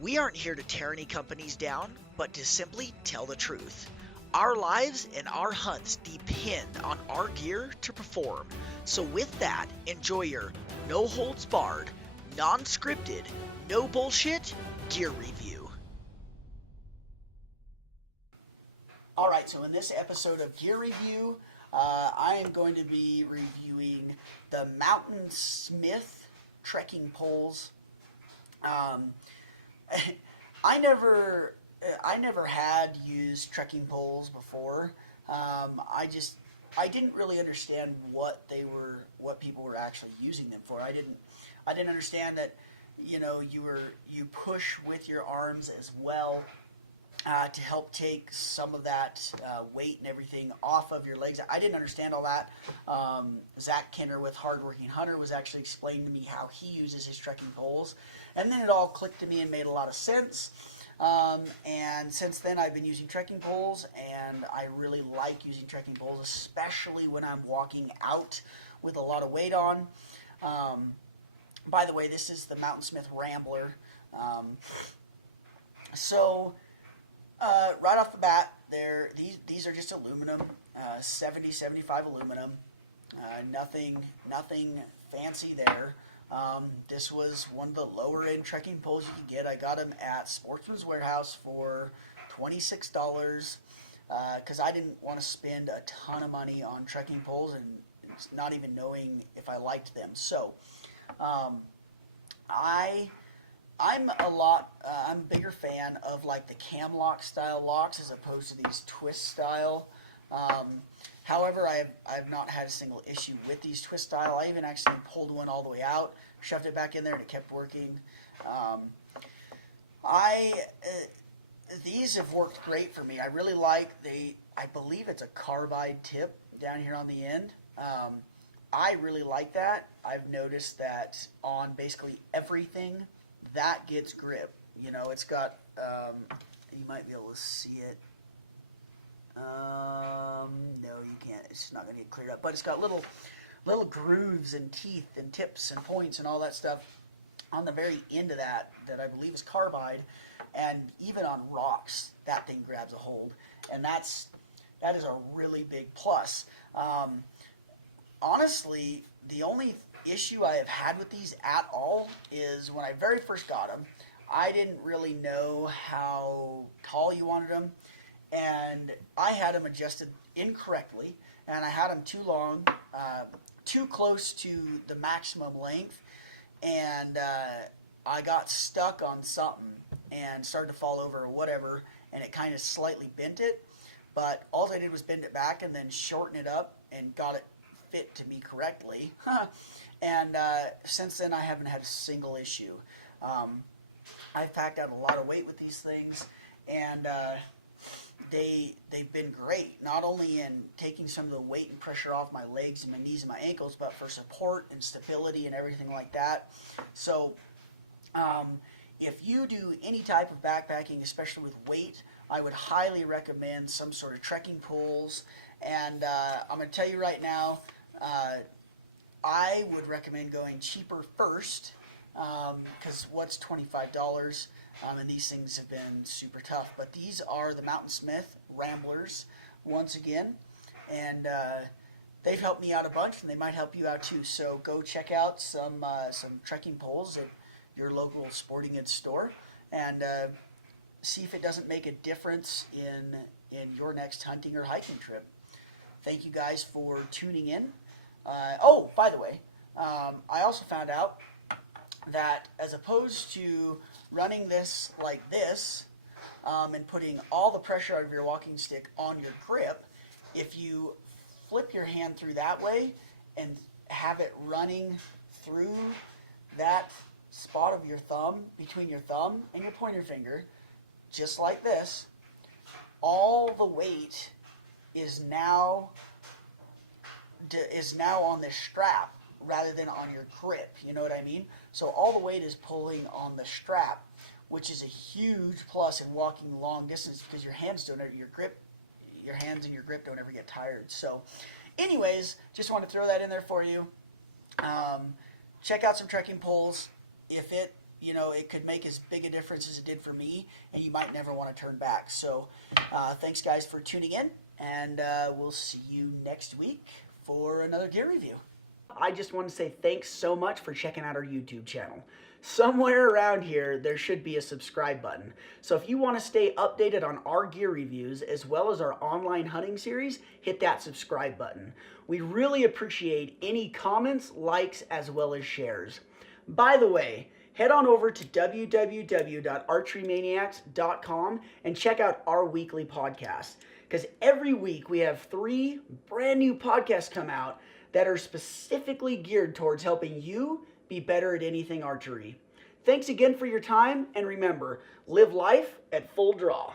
We aren't here to tear any companies down, but to simply tell the truth. Our lives and our hunts depend on our gear to perform. So, with that, enjoy your no holds barred, non scripted, no bullshit gear review. Alright, so in this episode of Gear Review, I am going to be reviewing the Mountain Smith trekking poles. I never had used trekking poles before. I didn't really understand what people were actually using them for. I didn't understand that, you push with your arms as well to help take some of that weight and everything off of your legs. I didn't understand all that. Zach Kenner with Hardworking Hunter was actually explaining to me how he uses his trekking poles. And then it all clicked to me and made a lot of sense. And since then I've been using trekking poles, and I really like using trekking poles, especially when I'm walking out with a lot of weight on. By the way, this is the Mountain Smith Rambler. Right off the bat, these are just aluminum, 75 aluminum, nothing fancy there. This was one of the lower end trekking poles you could get. I got them at Sportsman's Warehouse for $26 because I didn't want to spend a ton of money on trekking poles and not even knowing if I liked them. So I'm a bigger fan of like the cam lock style locks as opposed to these twist style. However, I've not had a single issue with these twist style. I even actually pulled one all the way out, shoved it back in there, and it kept working. These have worked great for me. I really like I believe it's a carbide tip down here on the end. I really like that. I've noticed that on basically everything that gets grip. It's got, you might be able to see it. No, you can't. It's not going to get cleared up. But it's got little grooves and teeth and tips and points and all that stuff on the very end of that I believe is carbide. And even on rocks, that thing grabs a hold. And that is a really big plus. Honestly, the only issue I have had with these at all is when I very first got them, I didn't really know how tall you wanted them, and I had them adjusted incorrectly, and I had them too long, too close to the maximum length, and I got stuck on something and started to fall over or whatever, and it kind of slightly bent it, but all I did was bend it back and then shorten it up and got it fit to me correctly. And since then I haven't had a single issue. I've packed out a lot of weight with these things, and they've been great, not only in taking some of the weight and pressure off my legs and my knees and my ankles, but for support and stability and everything like that. So if you do any type of backpacking, especially with weight, I would highly recommend some sort of trekking poles. And I'm going to tell you right now, I would recommend going cheaper first, because what's $25, and these things have been super tough. But these are the Mountain Smith Ramblers, once again, and they've helped me out a bunch, and they might help you out too. So go check out some trekking poles at your local sporting goods store, and see if it doesn't make a difference in your next hunting or hiking trip. Thank you guys for tuning in. By the way, I also found out that as opposed to running this like this and putting all the pressure out of your walking stick on your grip, if you flip your hand through that way and have it running through that spot of your thumb, between your thumb and your pointer finger, just like this, all the weight is now on this strap rather than on your grip. You know what I mean? So all the weight is pulling on the strap, which is a huge plus in walking long distance because your hands and your grip don't ever get tired. So anyways, just want to throw that in there for you. Check out some trekking poles. If it it could make as big a difference as it did for me, and you might never want to turn back. So thanks, guys, for tuning in, and we'll see you next week for another gear review. I just want to say thanks so much for checking out our YouTube channel. Somewhere around here, there should be a subscribe button. So if you want to stay updated on our gear reviews as well as our online hunting series, hit that subscribe button. We really appreciate any comments, likes, as well as shares. By the way, head on over to www.archerymaniacs.com and check out our weekly podcast, because every week we have 3 brand new podcasts come out that are specifically geared towards helping you be better at anything archery. Thanks again for your time, and remember, live life at full draw.